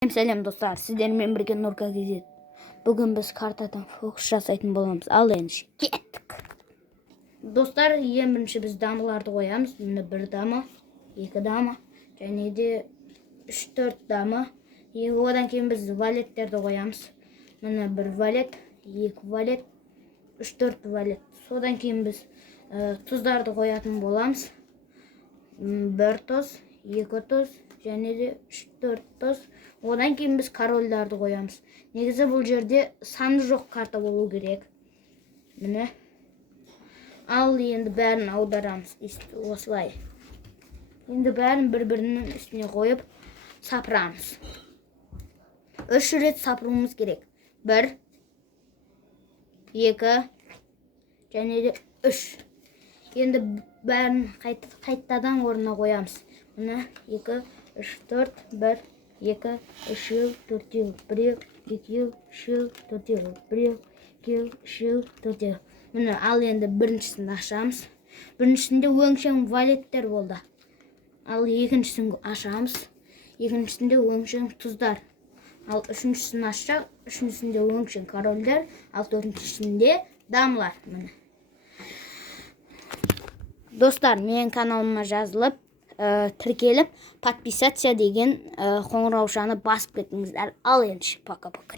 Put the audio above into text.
Сәлем достар, сіздермен бірге Нұрка кезет. Бүгін біз картадан фокус жасайтын боламыз. Ал енді кеттік. Достар, ең бірінші біз дамаларды қоямыз. Міне бір дама, екі дама, және де 3-4 дама. Одан кейін біз валеттерді қоямыз. Міне бір валет, екі валет, 3-4 валет. Содан кейін біз тұздарды қоятын боламыз. Бір тұз, екі тұз, және де 3-4 тұз. Одан кейін біз корольдарды қоямыз. Негізі бұл жерде саны жоқ карта болу керек. Міне. Ал енді бәрін аударамыз. Осылай. Енді бәрін бір-бірінің үстіне қойып сапырамыз. 3 рет сапыруымыз керек. 1, 2, және де 3. Енді бәрін қайтадан орнына қоямыз. Міне 2, 3, 4, 1, 2, 3, 4, 1, 2, 3, 4, 1, 2, 3, 4. Міне, ал енді біріншісін ашамыз. Біріншісінде өңшең валеттер болды. Ал екіншісін ашамыз. Екіншісінде өңшең тұздар. Ал үшіншісін ашсақ, үшіншісінде өңшең корольдер, ал төртіншісінде дамалар. Міне. Достар, менің каналыма жазылып, тіркеліп, подписаться деген қоңыраушаны басып кетіңіздер. Ал енді пока-пока.